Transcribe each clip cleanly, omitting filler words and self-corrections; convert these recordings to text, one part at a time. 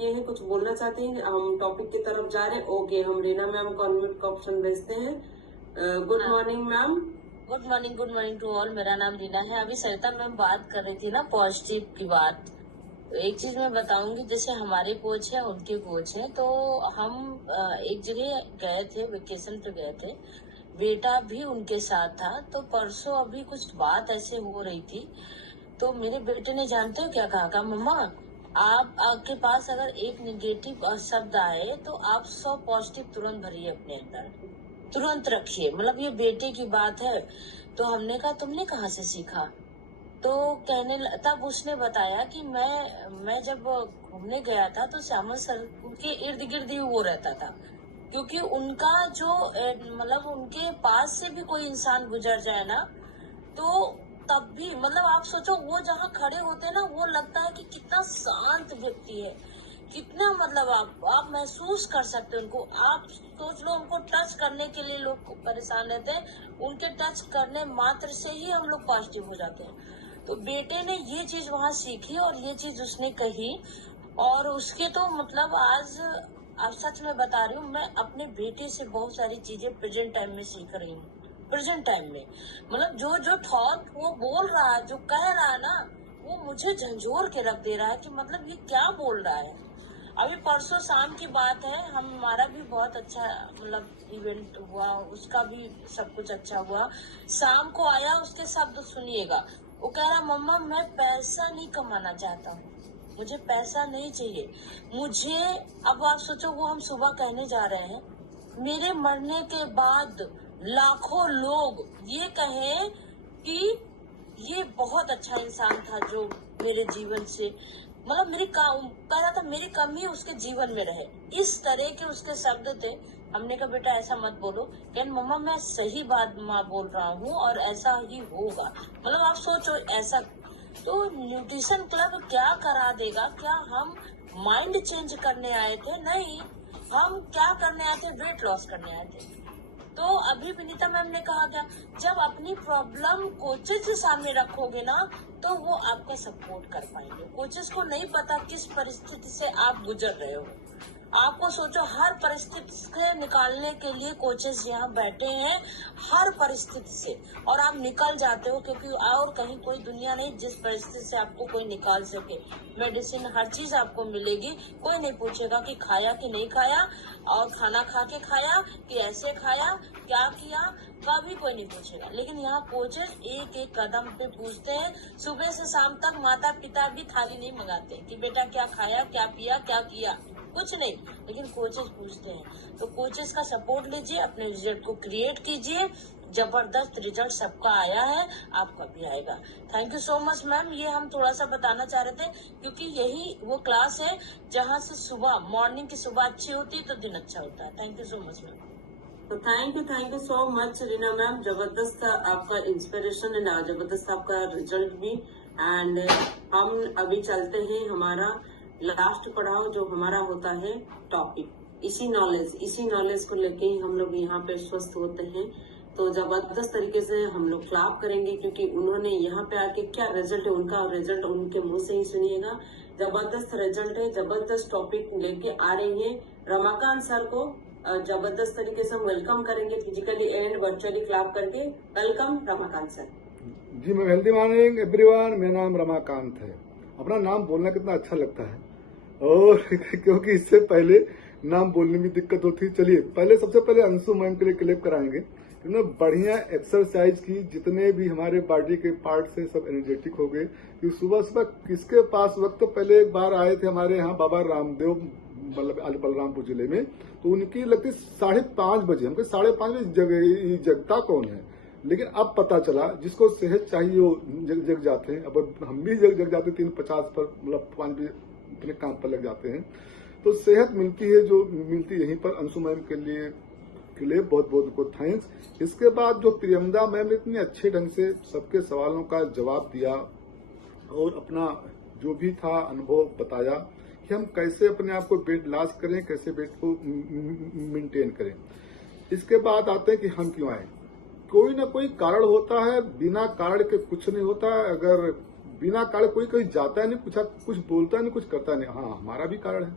किए हैं, कुछ बोलना चाहते हैं? हम टॉपिक की तरफ जा रहे हैं। ओके, हम रीना मैम को अनम्यूट का ऑप्शन भेजते हैं। Good morning ma'am. Good morning to all. मेरा नाम रीना है। अभी सरिता मैम बात कर रही थी ना पॉजिटिव की बात, तो एक चीज मैं बताऊंगी। जैसे हमारे कोच है, उनके कोच है, तो हम एक जगह गए थे, वेकेशन पे गए थे, बेटा भी उनके साथ था। तो परसों अभी कुछ बात ऐसे हो रही थी, तो मेरे बेटे ने जानते हो क्या कहा मम्मा, आपके पास अगर एक निगेटिव शब्द आए तो आप 100 पॉजिटिव तुरंत भरिए अपने अंदर, तुरंत रखिए। मतलब ये बेटे की बात है। तो हमने कहा तुमने कहाँ से सीखा? तो तब उसने बताया कि मैं जब घूमने गया था तो श्यामल सर के इर्द गिर्द ही वो रहता था, क्योंकि उनका जो मतलब उनके पास से भी कोई इंसान गुजर जाए ना, तो तब भी मतलब आप सोचो वो जहाँ खड़े होते हैं ना, वो लगता है कि कितना शांत व्यक्ति है, कितना मतलब आप महसूस कर सकते हैं उनको। आप सोच लो, उनको टच करने के लिए लोग परेशान रहते हैं, उनके टच करने मात्र से ही हम लोग पॉजिटिव हो जाते हैं। तो बेटे ने ये चीज वहाँ सीखी और ये चीज उसने कही, और उसके तो मतलब आज अब सच में बता रही हूँ, मैं अपने बेटे से बहुत सारी चीजें प्रेजेंट टाइम में सीख रही हूँ। प्रेजेंट टाइम में मतलब जो जो थॉट वो बोल रहा है, जो कह रहा है ना, वो मुझे झंझोर के रख दे रहा है कि मतलब ये क्या बोल रहा है। अभी परसों शाम की बात है, हमारा भी बहुत अच्छा मतलब इवेंट हुआ, उसका भी सब कुछ अच्छा हुआ। शाम को आया, उसके शब्द सुनिएगा, वो कह रहा मम्मा मैं पैसा नहीं कमाना चाहता हूँ, मुझे पैसा नहीं चाहिए मुझे। अब आप सोचो, वो हम सुबह कहने जा रहे हैं, मेरे मरने के बाद लाखों लोग ये कहें कि ये बहुत अच्छा इंसान था जो मेरे जीवन से मतलब कह रहा था मेरी कमी उसके जीवन में रहे, इस तरह के उसके शब्द थे। हमने कहा बेटा ऐसा मत बोलो। कहन मम्मा मैं सही बात माँ बोल रहा हूँ और ऐसा ही होगा। मतलब आप सोचो ऐसा। तो न्यूट्रिशन क्लब क्या करा देगा? क्या हम माइंड चेंज करने आए थे? नहीं, हम क्या करने आए थे? वेट लॉस करने आए थे। तो अभी विनीता मैम ने कहा क्या, जब अपनी प्रॉब्लम कोचेस के सामने रखोगे ना, तो वो आपका सपोर्ट कर पाएंगे। कोचेस को नहीं पता किस परिस्थिति से आप गुजर रहे हो। आपको सोचो, हर परिस्थिति से निकालने के लिए कोचेस यहाँ बैठे हैं, हर परिस्थिति से, और आप निकल जाते हो, क्योंकि और कहीं कोई दुनिया नहीं जिस परिस्थिति से आपको कोई निकाल सके। मेडिसिन हर चीज आपको मिलेगी, कोई नहीं पूछेगा कि खाया कि नहीं खाया, और खाना खा के खाया कि ऐसे खाया, क्या किया, कभी कोई नहीं पूछेगा। लेकिन यहाँ कोचेस एक एक कदम पे पूछते हैं। सुबह से शाम तक माता पिता भी थाली नहीं मंगाते कि बेटा क्या खाया, क्या पिया, क्या किया, कुछ नहीं, लेकिन कोचेस पूछते हैं। तो कोचेस का सपोर्ट लीजिए, अपने रिजल्ट को क्रिएट कीजिए। जबरदस्त रिजल्ट सबका आया है, आपका भी आएगा। Thank you so much ma'am. ये हम थोड़ा सा बताना चाह रहे थे, क्योंकि यही वो क्लास है जहाँ से सुबह मॉर्निंग की सुबह अच्छी होती है तो दिन अच्छा होता है। Thank you so much ma'am. तो thank you so much Reena ma'am. जबरदस्त आपका इंस्पिरेशन एंड जबरदस्त आपका रिजल्ट भी। एंड हम अभी चलते हैं हमारा लास्ट पड़ाव, जो हमारा होता है टॉपिक, इसी नॉलेज को लेके ही हम लोग यहाँ पे स्वस्थ होते हैं। तो जबरदस्त तरीके से हम लोग क्लैप करेंगे, क्योंकि उन्होंने यहाँ पे आके क्या रिजल्ट है उनका, रिजल्ट उनके मुंह से ही सुनिएगा। जबरदस्त रिजल्ट है, जबरदस्त टॉपिक लेके आ रही है। रमाकांत सर को जबरदस्त तरीके से हम वेलकम करेंगे, फिजिकली एंड वर्चुअली क्लैप करके। वेलकम रमाकांत सर जी। मैं हेल्दी मॉर्निंग एवरीवन। मेरा नाम रमाकांत है। अपना नाम बोलना कितना अच्छा लगता है, और क्योंकि इससे पहले नाम बोलने में दिक्कत होती। चलिए पहले सबसे पहले अंशु मैम के लिए क्लिप कराएंगे। इन्होंने बढ़िया एक्सरसाइज की, जितने भी हमारे बॉडी के पार्ट से सब एनर्जेटिक हो गए। कि सुबह सुबह किसके पास वक्त, तो पहले एक बार आए थे हमारे यहाँ बाबा रामदेव, मतलब बलरामपुर जिले में, तो उनकी लगती 5:30 बजे। हमको 5:30 बजे जगता कौन है, लेकिन अब पता चला जिसको सेहत चाहिए वो जग जाते हैं। अब हम भी जग जाते हैं 3:50 पर, मतलब 5 बजे अपने काम पर लग जाते हैं। तो सेहत मिलती है, जो मिलती यहीं पर। अंशु मैम के लिए बहुत बहुत उनको थैंक्स। इसके बाद जो प्रियंका मैम ने इतने अच्छे ढंग से सबके सवालों का जवाब दिया और अपना जो भी था अनुभव बताया कि हम कैसे अपने आप को वेट लॉस करें, कैसे वेट को मेंटेन करें। इसके बाद आते हैं कि हम क्यों आए। कोई ना कोई कारण होता है, बिना कारण के कुछ नहीं होता है। अगर बिना कारण कोई कहीं जाता नहीं, कुछ बोलता नहीं, कुछ करता नहीं। हाँ, हमारा भी कारण है।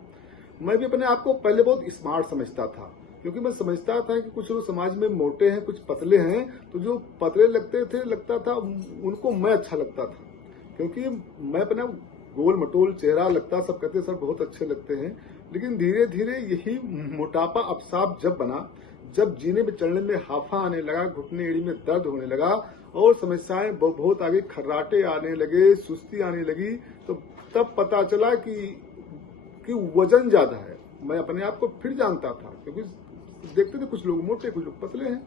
मैं भी अपने आप को पहले बहुत स्मार्ट समझता था, क्योंकि मैं समझता था कि कुछ लोग समाज में मोटे हैं, कुछ पतले हैं, तो जो पतले लगता था उनको मैं अच्छा लगता था, क्योंकि मैं अपना गोल मटोल चेहरा लगता, सब कहते सर बहुत अच्छे लगते हैं। लेकिन धीरे धीरे यही मोटापा अवसाद जब बना, जब जीने में चढ़ने में हाफा आने लगा, घुटने एड़ी में दर्द होने लगा और समस्याएं बहुत आगे, खर्राटे आने लगे, सुस्ती आने लगी, तो तब पता चला कि वजन ज्यादा है। मैं अपने आप को फिर जानता था, क्योंकि देखते थे कुछ लोग मोटे, कुछ लोग पतले हैं,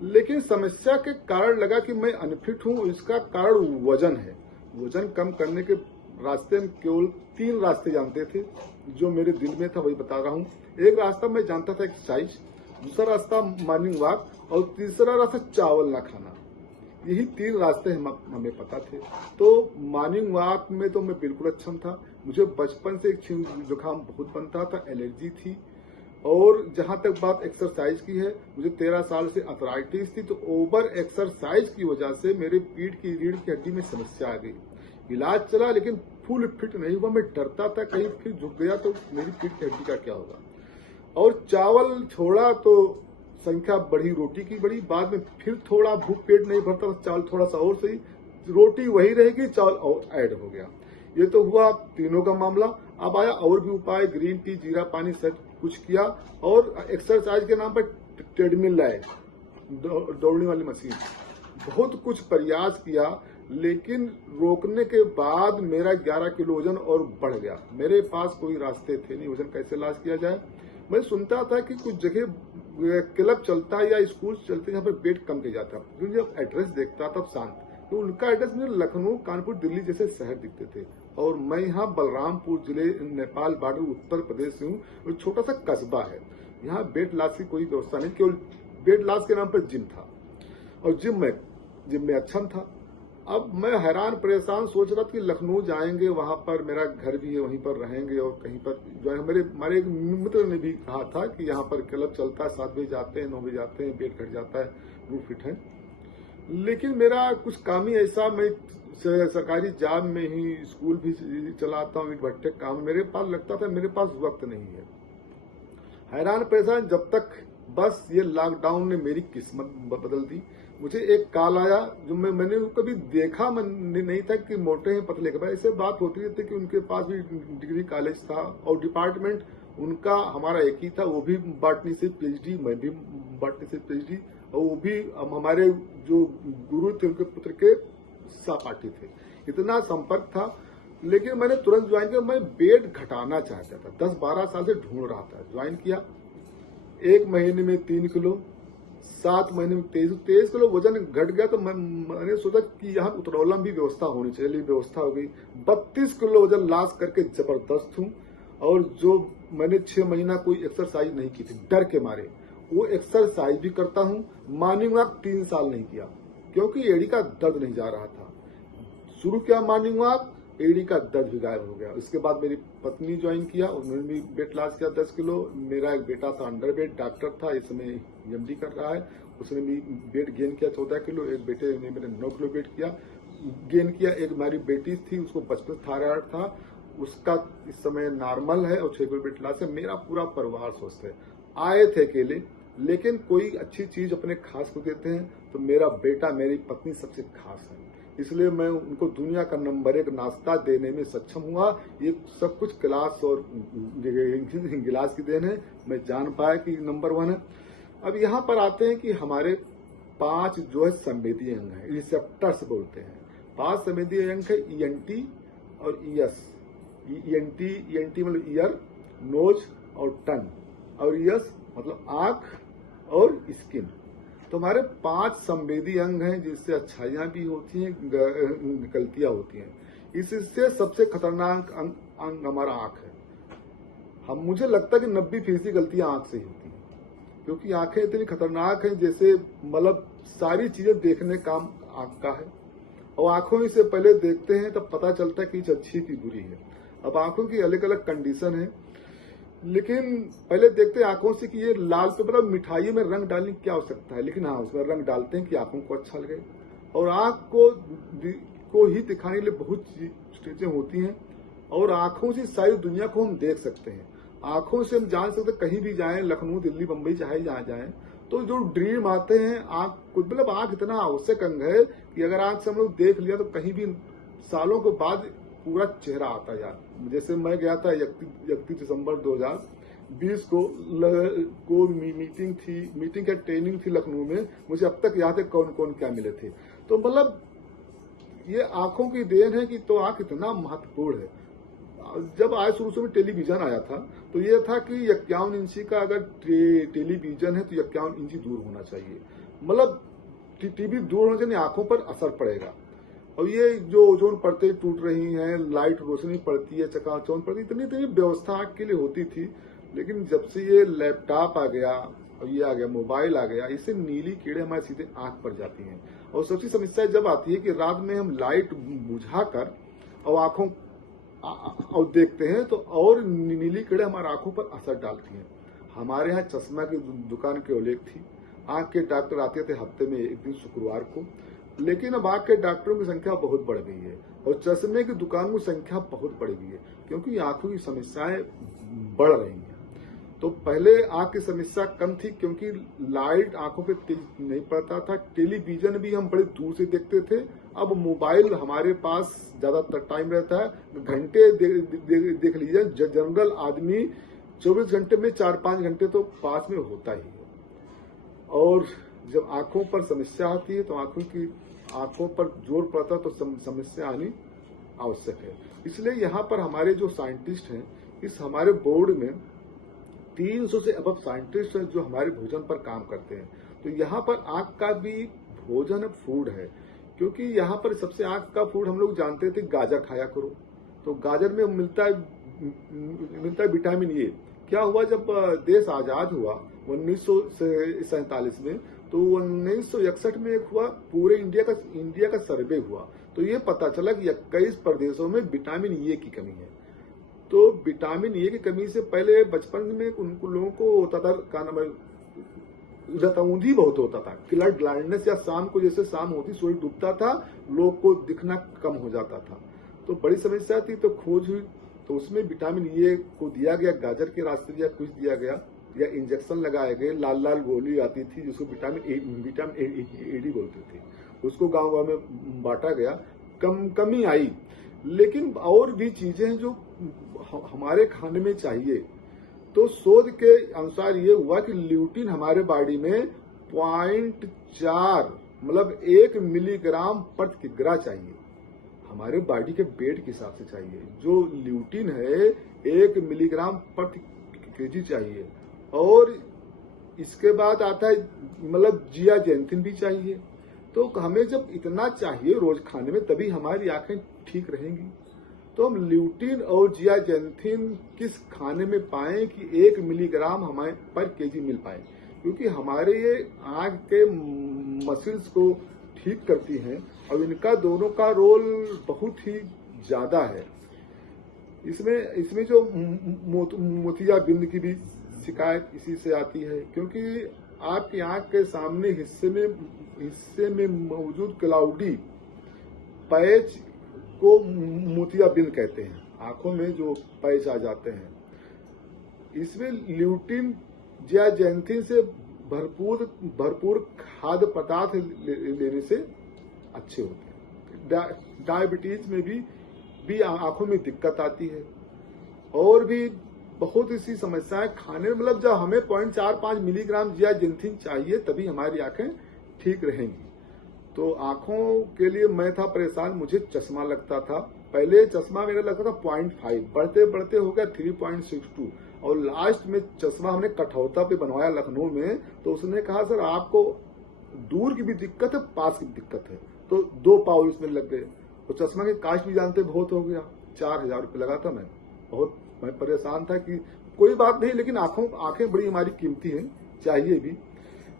लेकिन समस्या के कारण लगा कि मैं अनफिट हूं। इसका कारण वजन है। वजन कम करने के रास्ते में केवल 3 रास्ते जानते थे, जो मेरे दिल में था वही बता रहा हूं। एक रास्ता मैं जानता था एक्सरसाइज, दूसरा रास्ता मॉर्निंग वॉक और तीसरा रास्ता चावल ना खाना। यही 3 रास्ते हमें पता थे। तो मॉर्निंग वॉक में तो मैं बिल्कुल अक्षम था। मुझे बचपन से छींक जुकाम बहुत बनता था, एलर्जी थी। और जहां तक बात एक्सरसाइज की है, मुझे 13 साल से अर्थराइटिस थी, तो ओवर एक्सरसाइज की वजह से मेरे पीठ की रीढ़ की हड्डी में समस्या आ गई। इलाज चला, लेकिन फुल फिट नहीं हुआ। मैं डरता था कहीं फिर झुक गया तो मेरी पीठ की हड्डी का क्या होगा। और चावल छोड़ा तो संख्या बढ़ी, रोटी की बढ़ी। बाद में फिर थोड़ा भूख पेट नहीं भरता तो चावल थोड़ा सा और सही, रोटी वही रहेगी, चावल और ऐड हो गया। ये तो हुआ तीनों का मामला। अब आया और भी उपाय, ग्रीन टी, जीरा पानी, सब कुछ किया। और एक्सरसाइज के नाम पर ट्रेडमिल लाए, दौड़ने वाली मशीन, बहुत कुछ प्रयास किया, लेकिन रोकने के बाद मेरा 11 किलो वजन और बढ़ गया। मेरे पास कोई रास्ते थे नहीं, वजन कैसे लॉस किया जाए। मैं सुनता था कि कुछ जगह क्लब चलता है या स्कूल चलते जहाँ पर वेट कम किया जाता है। जब एड्रेस देखता तब शांत, तो उनका एड्रेस मुझे लखनऊ, कानपुर, दिल्ली जैसे शहर दिखते थे। और मैं यहाँ बलरामपुर जिले, नेपाल बॉर्डर, उत्तर प्रदेश से हूँ, और छोटा सा कस्बा है। यहाँ वेट लॉस की कोई व्यवस्था नहीं, केवल वेट लॉस के नाम पर जिम था, और जिम में अक्षम था। अब मैं हैरान परेशान सोच रहा था कि लखनऊ जाएंगे, वहां पर मेरा घर भी है, वहीं पर रहेंगे और कहीं पर जो है। हमारे एक मित्र ने भी कहा था कि यहाँ पर क्लब चलता है, 7 बजे जाते हैं, 9 बजे जाते हैं, वेट घट जाता है, वो फिट है। लेकिन मेरा कुछ काम ही ऐसा, मैं सरकारी जॉब में ही स्कूल भी चलाता हूँ, भट्टे काम, मेरे पास लगता था मेरे पास वक्त नहीं है। हैरान परेशान, जब तक बस ये लॉकडाउन ने मेरी किस्मत बदल दी। मुझे एक कॉल आया, जो मैंने कभी देखा नहीं था कि मोटे हैं पतले के। ऐसे बात होती रहती कि उनके पास भी डिग्री कॉलेज था और डिपार्टमेंट उनका हमारा एक ही था, वो भी बॉटनी से पीएचडी, मैं भी बॉटनी से पीएचडी, और वो भी हमारे जो गुरु थे उनके पुत्र के सहपाठी थे। इतना संपर्क था, लेकिन मैंने तुरंत ज्वाइन किया। मैं वेट घटाना चाहता था, 10-12 साल से ढूंढ रहा था। ज्वाइन किया, 1 महीने में 3 किलो, 7 महीने में 23 किलो वजन घट गया। तो मैंने सोचा कि यहाँ उतरौला भी व्यवस्था होनी चाहिए, व्यवस्था हो गई। 32 किलो वजन लॉस करके जबरदस्त हूँ। और जो मैंने 6 महीना कोई एक्सरसाइज नहीं की थी डर के मारे, वो एक्सरसाइज भी करता हूँ। मॉर्निंग वॉक 3 साल नहीं किया, क्योंकि एड़ी का दर्द नहीं जा रहा था। शुरू किया मॉर्निंग वॉक, एड़ी का दर्द भी गायब हो गया। उसके बाद मेरी पत्नी ज्वाइन किया, उन्होंने भी वेट लॉस किया 10 किलो। मेरा एक बेटा था अंडरवेट, डॉक्टर था, इस समय एमडी कर रहा है, उसने भी वेट गेन किया 14 किलो। एक बेटे ने मेरे 9 किलो वेट गेन किया। एक हमारी बेटी थी, उसको बचपन थायराइड था, उसका इस समय नॉर्मल है और 6 किलो वेट लॉस है। मेरा पूरा परिवार स्वस्थ है। आए थे अकेले, लेकिन कोई अच्छी चीज अपने खास को देते हैं, तो मेरा बेटा, मेरी पत्नी सबसे खास है। इसलिए मैं उनको दुनिया का नंबर 1 नाश्ता देने में सक्षम हुआ। ये सब कुछ क्लास और गिलास की देन है, मैं जान पाया कि नंबर 1 है। अब यहाँ पर आते हैं कि हमारे 5 जो है संवेदीय अंग है, रिसेप्टर्स बोलते हैं। 5 संवेदीय अंग है, ईएनटी और ईएस। ईएनटी मतलब ईयर, नोज और टंग, और ईएस मतलब आंख और स्किन। तो हमारे 5 संवेदी अंग हैं, जिससे अच्छाइयां भी होती हैं, गलतियां होती हैं। इससे सबसे खतरनाक अंग हमारा आंख है। मुझे लगता है कि 90% गलतियां आंख से ही होती हैं, क्योंकि आंखें इतनी खतरनाक हैं, जैसे मतलब सारी चीजें देखने का आंख का है। और आंखों से पहले देखते हैं तब पता चलता है कि अच्छी की बुरी है। अब आंखों की अलग अलग कंडीशन है, लेकिन पहले देखते हैं आंखों से कि ये लाल पे, मतलब मिठाई में रंग डालने की क्या आवश्यकता है, लेकिन हाँ उसमें रंग डालते हैं कि आंखों को अच्छा लगे। और आंख को ही दिखाने के लिए बहुत चीजें होती हैं, और आंखों से सारी दुनिया को हम देख सकते हैं। आंखों से हम जान सकते, कहीं भी जाएं, लखनऊ, दिल्ली, बम्बई, चाहे जहां जाएं, तो जो ड्रीम आते हैं, आंख मतलब आंख इतना आवश्यक अंग है कि अगर आंख से हम लोग देख लिया तो कहीं भी सालों के बाद पूरा चेहरा आता है यार। जैसे मैं गया था 31 दिसंबर 2020 को मीटिंग का ट्रेनिंग थी लखनऊ में। मुझे अब तक याद है कौन कौन क्या मिले थे। तो मतलब ये आंखों की देन है कि तो आंख इतना महत्वपूर्ण है। जब आज शुरू में टेलीविजन आया था तो ये था कि 51 इंची का अगर टेलीविजन है तो 51 इंची दूर होना चाहिए, मतलब टीवी दूर होने से आंखों पर असर पड़ेगा। और ये जो ओजोन परतें टूट रही हैं, लाइट रोशनी पड़ती है, चकाचौंध पड़ती है, इतनी व्यवस्था आंख के लिए होती थी। लेकिन जब से ये लैपटॉप आ गया और ये आ गया मोबाइल आ गया, इससे नीली कीड़े हमारे सीधे आंख पर जाती हैं। और सबसे समस्या जब आती है कि रात में हम लाइट बुझाकर और आंखों और देखते हैं तो और नीली कीड़े हमारे आंखों पर असर डालती हैं। हमारे यहाँ चश्मा की दुकान के उल्लेख थी। आंख के डॉक्टर आते थे हफ्ते में एक दिन शुक्रवार को, लेकिन अब आंख के डॉक्टरों की संख्या बहुत बढ़ गई है और चश्मे की दुकानों की संख्या बहुत बढ़ गई है, क्योंकि आंखों की समस्याएं बढ़ रही हैं। तो पहले आंख की समस्या कम थी क्योंकि लाइट आंखों पे तेज नहीं पड़ता था, टेलीविजन भी हम बड़े दूर से देखते थे। अब मोबाइल हमारे पास ज्यादातर टाइम रहता है, घंटे देख लीजिए, जनरल आदमी 24 घंटे में 4-5 घंटे तो पास में होता ही है। और जब आंखों पर समस्या आती है तो आंखों पर जोर पड़ता तो समस्या आनी आवश्यक है। इसलिए यहाँ पर हमारे जो साइंटिस्ट हैं, इस हमारे बोर्ड में 300 से अब साइंटिस्ट हैं जो हमारे भोजन पर काम करते हैं। तो यहाँ पर आंख का भी भोजन फूड है, क्योंकि यहाँ पर सबसे आंख का फूड हम लोग जानते थे गाजर खाया करो। तो गाजर में मिलता है विटामिन ए। क्या हुआ जब देश आजाद हुआ 1947 में, तो 1961 में एक हुआ पूरे इंडिया का सर्वे हुआ, तो ये पता चला कि 21 प्रदेशों में विटामिन ए की कमी है। तो विटामिन ए की कमी से पहले बचपन में उन लोगों को होता था, क्या नाम है, रतौंधी बहुत होता था, क्लड ब्लाइंडनेस, या शाम को जैसे शाम होती सूरज डूबता था, लोग को दिखना कम हो जाता था। तो बड़ी समस्या थी, तो खोज हुई, तो उसमें विटामिन ए को दिया गया, गाजर के रास्ते या कुछ दिया गया, या इंजेक्शन लगाए गए। लाल लाल गोली आती थी जिसको विटामिन ए डी बोलते थे, उसको गांव गांव में बांटा गया। कमी आई, लेकिन और भी चीजें हैं जो हमारे खाने में चाहिए। तो शोध के अनुसार ये हुआ कि ल्यूटिन हमारे बॉडी में 0.4 मतलब 1 मिलीग्राम प्रति किग्रा चाहिए, हमारे बॉडी के वेट के हिसाब से चाहिए। जो ल्यूटिन है 1 मिलीग्राम प्रति केजी चाहिए। और इसके बाद आता है मतलब जियाजेंथिन भी चाहिए। तो हमें जब इतना चाहिए रोज खाने में, तभी हमारी आंखें ठीक रहेंगी। तो हम ल्यूटिन और जियाजेंथिन किस खाने में पाएं कि 1 मिलीग्राम हमें पर केजी मिल पाए, क्योंकि हमारे ये आंख के मसल्स को ठीक करती हैं और इनका दोनों का रोल बहुत ही ज्यादा है। इसमें जो मोतियाबिंद की भी शिकायत इसी से आती है, क्योंकि आपकी आंख के सामने हिस्से में मौजूद क्लाउडी पैच को मोतियाबिंद कहते हैं। आंखों में जो पैच आ जाते हैं, इसमें ल्यूटिन जियाजेंथिन से भरपूर खाद्य पदार्थ लेने से अच्छे होते हैं। डायबिटीज में भी आंखों में दिक्कत आती है, और भी बहुत सी समस्याएं खाने में, मतलब जब हमें 0.45 मिलीग्राम जियाजेंथिन चाहिए तभी हमारी आंखें ठीक रहेंगी। तो आंखों के लिए मैं था परेशान, मुझे चश्मा लगता था। पहले चश्मा मेरा लगता था 0.5, बढ़ते बढ़ते हो गया 3.62, और लास्ट में चश्मा हमने कठौता पे बनवाया लखनऊ में। तो उसने कहा सर आपको दूर की भी दिक्कत है, पास की भी दिक्कत है, तो 2 पाव इसमें लग गए। तो चश्मा के कास्ट भी जानते बहुत हो गया, 4000 रुपये लगा था। मैं परेशान था कि कोई बात नहीं, लेकिन आंखें बड़ी हमारी कीमती हैं, चाहिए भी।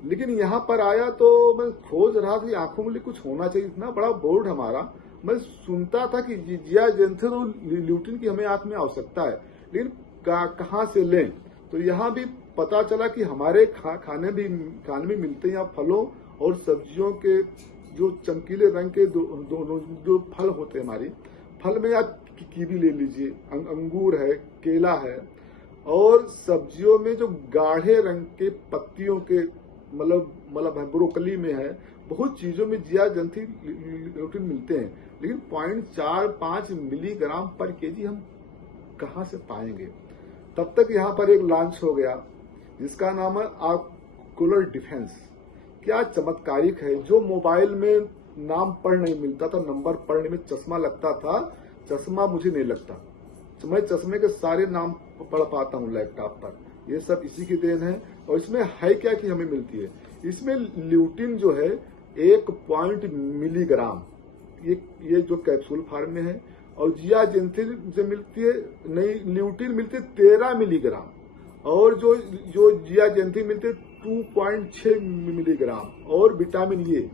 लेकिन यहाँ पर आया तो मैं खोज रहा था कि आंखों के लिए कुछ होना चाहिए। इतना बड़ा बोर्ड हमारा, मैं सुनता था कि जियाजेंथिन और ल्यूटिन की हमें आंख में आवश्यकता है, लेकिन कहाँ से लें। तो यहाँ भी पता चला कि हमारे खाने में मिलते हैं, फलों और सब्जियों के जो चमकीले रंग के जो फल होते हैं हमारी, फल में आप कीवी ले लीजिए, अंगूर है, केला है, और सब्जियों में जो गाढ़े रंग के पत्तियों के मतलब ब्रोकली में है, बहुत चीजों में जियाजेंथिन मिलते हैं, लेकिन 0.45 मिलीग्राम पर केजी हम कहाँ से पाएंगे। तब तक यहाँ पर एक लॉन्च हो गया जिसका नाम है आकुलर डिफेंस। क्या चमत्कारिक है, जो मोबाइल में नाम पढ़ नहीं मिलता था, नंबर पढ़ने में चश्मा लगता था, चश्मा मुझे नहीं लगता, मैं चश्मे के सारे नाम पढ़ पाता हूँ लैपटॉप पर। ये सब इसी की देन है। और इसमें है क्या कि हमें मिलती है, इसमें ल्यूटिन जो है 1 मिलीग्राम, ये जो कैप्सूल फॉर्म में है, और जियाजेंथिन जो मिलती है, नहीं, ल्यूटिन मिलती है 13 मिलीग्राम, और जो जियाजेंथिन मिलते 2.6 मिलीग्राम, और विटामिन ए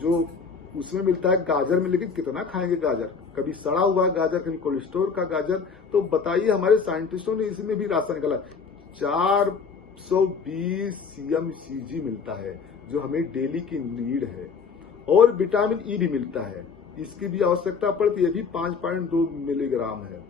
जो उसमें मिलता है गाजर में। लेकिन कितना खाएंगे गाजर, कभी सड़ा हुआ गाजर, कभी कोलेस्ट्रॉल का गाजर। तो बताइए, हमारे साइंटिस्टों ने इसमें भी रास्ता निकाला, 420 CMCG मिलता है, जो हमें डेली की नीड है। और विटामिन ई भी मिलता है, इसकी भी आवश्यकता पड़ती है, ये भी 5.2 मिलीग्राम है।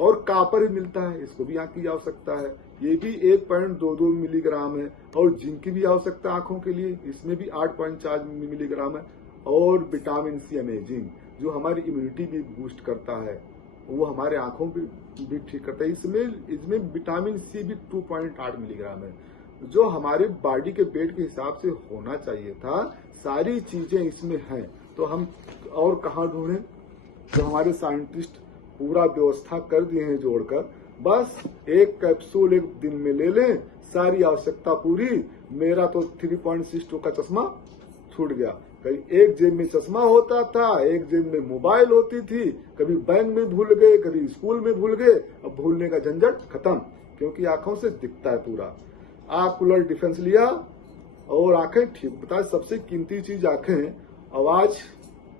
और कापर भी मिलता है, इसको भी आंख की आवश्यकता है, ये भी 1.22 मिलीग्राम है। और जिंक की भी आवश्यकता आंखों के लिए, इसमें भी 8.4 मिलीग्राम है। और विटामिन सी अमेजिंग, जो हमारी इम्यूनिटी भी बूस्ट करता है, वो हमारे आंखों भी ठीक करता है। इसमें विटामिन सी भी 2.8 मिलीग्राम है, जो हमारे बॉडी के वेट के हिसाब से होना चाहिए था। सारी चीजें इसमें हैं, तो हम और कहाँ ढूंढें। जो हमारे साइंटिस्ट पूरा व्यवस्था कर दिए हैं जोड़कर, बस एक कैप्सूल एक दिन में ले लें, सारी आवश्यकता पूरी। मेरा तो 3.62 का चश्मा छूट गया, कहीं एक जेब में चश्मा होता था, एक जेब में मोबाइल होती थी, कभी बैंक में भूल गए, कभी स्कूल में भूल गए। अब भूलने का झंझट खत्म, क्योंकि आंखों से दिखता है पूरा। आकुलर डिफेंस लिया और आंखें ठीक। बता, सबसे कीमती चीज आंखें हैं। आवाज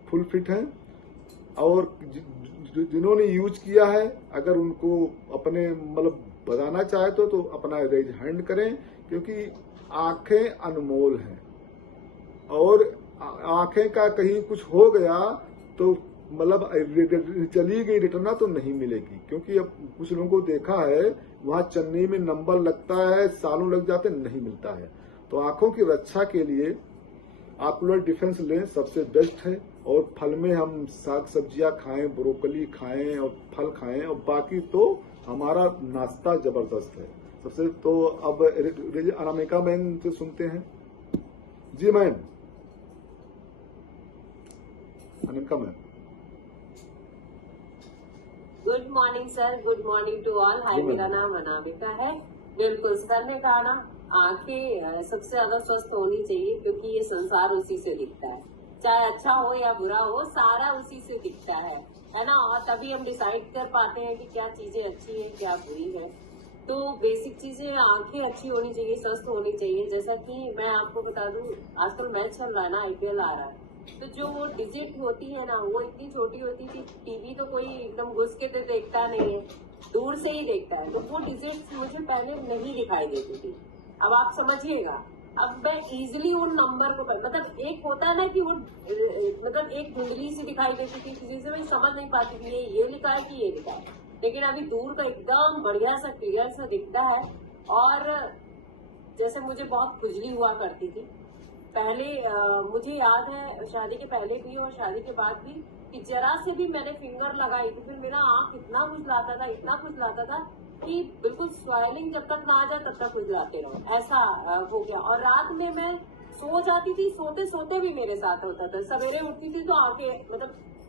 फुल फिट है, और जिन्होंने यूज किया है, अगर उनको अपने बताना चाहे तो अपना रेज हैंड करें, क्योंकि आंखें अनमोल हैं। और आंखें का कहीं कुछ हो गया तो चली गई, रिटर्न तो नहीं मिलेगी। क्योंकि अब कुछ लोगों को देखा है, वहां चेन्नई में नंबर लगता है, सालों लग जाते, नहीं मिलता है। तो आंखों की रक्षा के लिए आकुलर डिफेंस लें, सबसे बेस्ट है। और फल में हम साग सब्जियां खाएं, ब्रोकली खाएं और फल खाएं, और बाकी तो हमारा नाश्ता जबरदस्त है सबसे। तो अब अनामिका मैम से सुनते हैं। जी ma'am, Anamika ma'am. Good morning sir, good morning to all. Hi, मेरा नाम अनामिका है। बिल्कुल सर ने कहा ना, आंखें सबसे ज्यादा स्वस्थ होनी चाहिए, क्योंकि ये संसार उसी से दिखता है। चाहे अच्छा हो या बुरा हो, सारा उसी से दिखता है ना। और तभी हम डिसाइड कर पाते हैं कि क्या चीजें अच्छी है, क्या बुरी है। तो बेसिक चीजें, आंखें अच्छी होनी चाहिए, स्वस्थ होनी चाहिए। जैसा कि मैं आपको बता दूं, आजकल मैच चल रहा है ना, IPL आ रहा है, तो जो वो डिजिट होती है ना, वो इतनी छोटी होती थी। टीवी तो कोई एकदम घुस के तो देखता नहीं है, दूर से ही देखता है। तो वो डिजिट मुझे पहले नहीं दिखाई देती थी। अब आप समझिएगा, अब मैं इजीली उन नंबर को एक होता है ना कि वो एक धुंधली सी दिखाई देती थी, किसी से मैं समझ नहीं पाती थी ये लिखा है कि ये लिखा है। लेकिन अभी दूर का एकदम बढ़िया सा क्लियर सा दिखता है। और जैसे मुझे बहुत खुजली हुआ करती थी पहले, मुझे याद है शादी के पहले भी और शादी के बाद भी, कि जरा से भी मैंने फिंगर लगाई तो फिर मेरा आंख इतना खुजलाता था, इतना खुजलाता था कि बिल्कुल स्वेलिंग जब तक ना आ जाए तब तक खुजलाते रहो, ऐसा हो गया। और रात में मैं सो जाती थी, सोते सोते भी मेरे साथ होता था। सवेरे उठती थी तो आंखें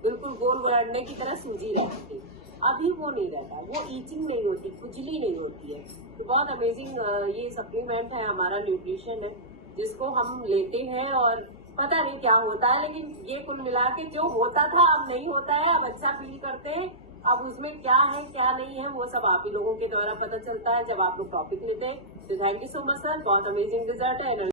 बिल्कुल गोल गोल अंडे की तरह सूजी रहती थी। अभी वो नहीं रहता, वो ईचिंग नहीं होती, खुजली नहीं होती है। तो बहुत अमेजिंग ये सप्लीमेंट है, हमारा न्यूट्रिशन है, जिसको हम लेते हैं और पता नहीं क्या होता है, लेकिन ये कुल मिला के जो होता था अब नहीं होता है। अब अच्छा फील करते हैं। अब उसमें क्या है क्या नहीं है वो सब आप ही लोगों के द्वारा पता चलता है जब आप लोग टॉपिक लेते हैं। तो thank you so much sir, बहुत अमेजिंग रिजल्ट है।